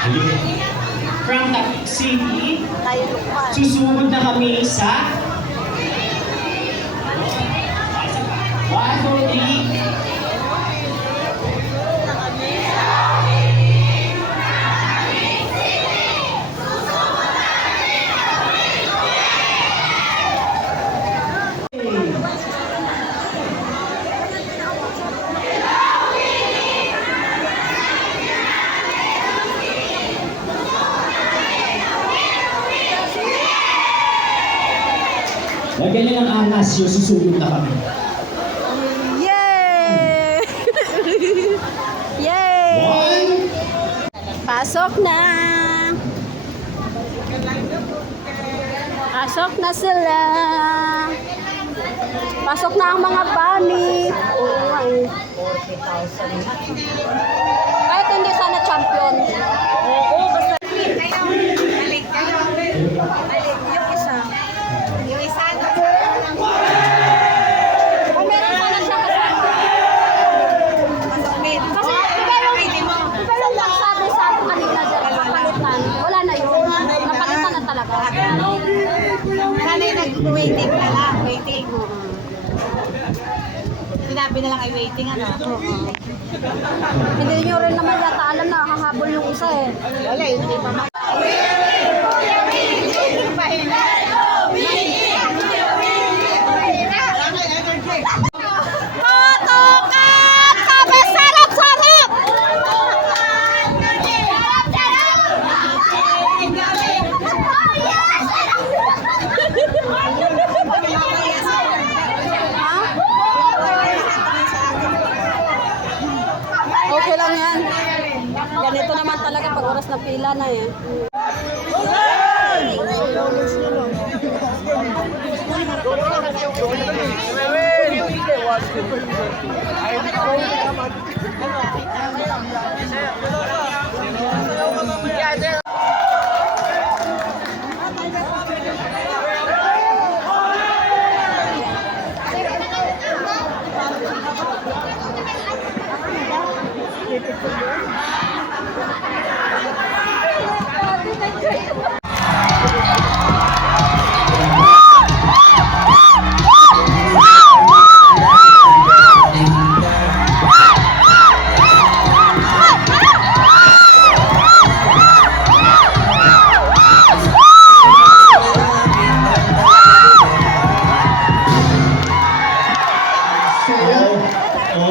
From Taguig City, susugod na kami sa 1, 2, 3. Lagyan niyo ng angas yung susugod na kami. Yay! Yay! Pasok na! Pasok na sila! Pasok na ang mga bunny! Kahit hindi sana champion. Oo, basta. Balik kayo. Balik. Yung isa. Yung isa. Kung meron pa lang siya kasi ikaw yung nagsabi sa akin kanina dyan, napalitan. Wala na yun. Napalitan na talaga. Sana'y nag-waiting na lang. Waiting. Sinabi na lang ay waiting, ano? Hindi nyo rin naman yata alam na hahabol yung isa eh. Wala, hindi pa Tutukan! Sabi sarap-sarap! Okay lang yan. Ganito naman talaga pag oras na pila na eh.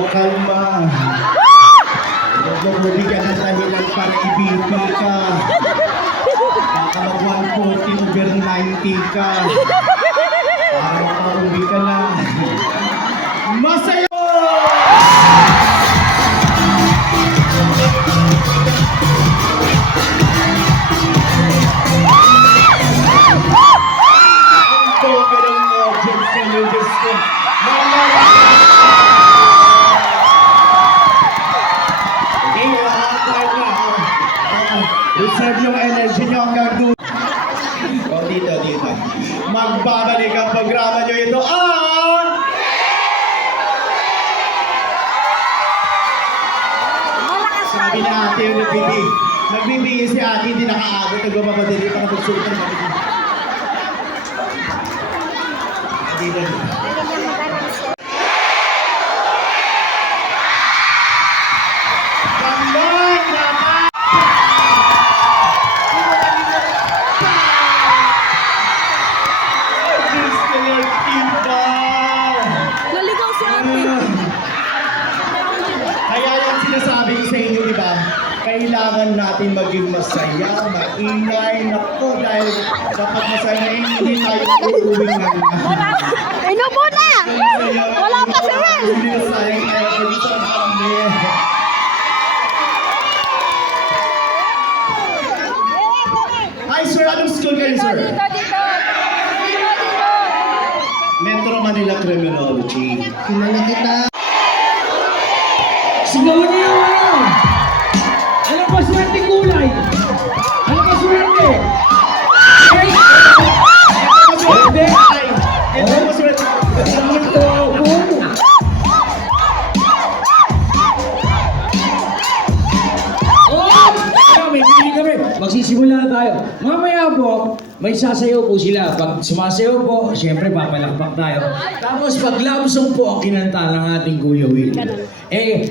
Kalma. Bigyan na dahilan para ibigay ka. Baka mag-140 over 90 ka. Para makauwi ka na. Masaya! Ito, ganang audience na yung gusto. Reserve yung energy nyo hanggang doon. O dito. Magbabalik ang programa nyo ito. Sabi na ate yung nagbibigay si ate, hindi nakaabot. Nagmamadali pa na magsulit ng kapit. Dito. Naligaw si ate. Kaya yung sinasabi ko sa inyo, di ba? Kailangan natin maging masaya, maingay, naku, dahil kapag masaya na hindi tayo uuwing na. Inubo na! Wala pa si Will! Hindi na sayang tayo sa kami. Hi sir, anong school kayo sir? Dito. Metro Manila Criminology. Kilala kita. Sigawan niyo yung ano! Ano ba swerte kulay? Ano ba swerte? Swerte! Ito mo swerte! Ito ako! Oh! May bibili kami magsisimula na tayo. Mamaya po, may sasayaw po sila. Pag sumasayaw po, siyempre papalakpak tayo. Tapos pag love song po ang kinanta ng ating Kuya Will.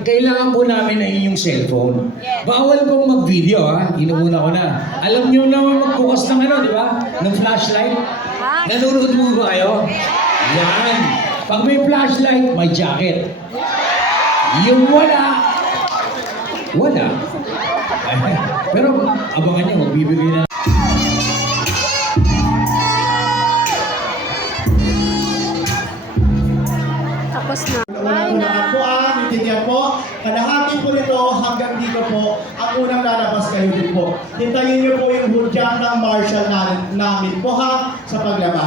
Kailangan po namin na inyong cellphone. Bawal pong mag-video ha. Inuuna ko na. Alam nyo naman magbukas ng ano, di ba? Ng flashlight. Nanonood mo ba kayo? Yan. Pag may flashlight, may jacket. Yung wala, wala. Pero abangan nyo, magbibigay na. Tapos na. Una-una po intindihan po. Kalahati po nito hanggang dito po. Ang unang lalabas kayo din po. Hintayin niyo po yung hudyat ng marshal namin po ha sa paglabas.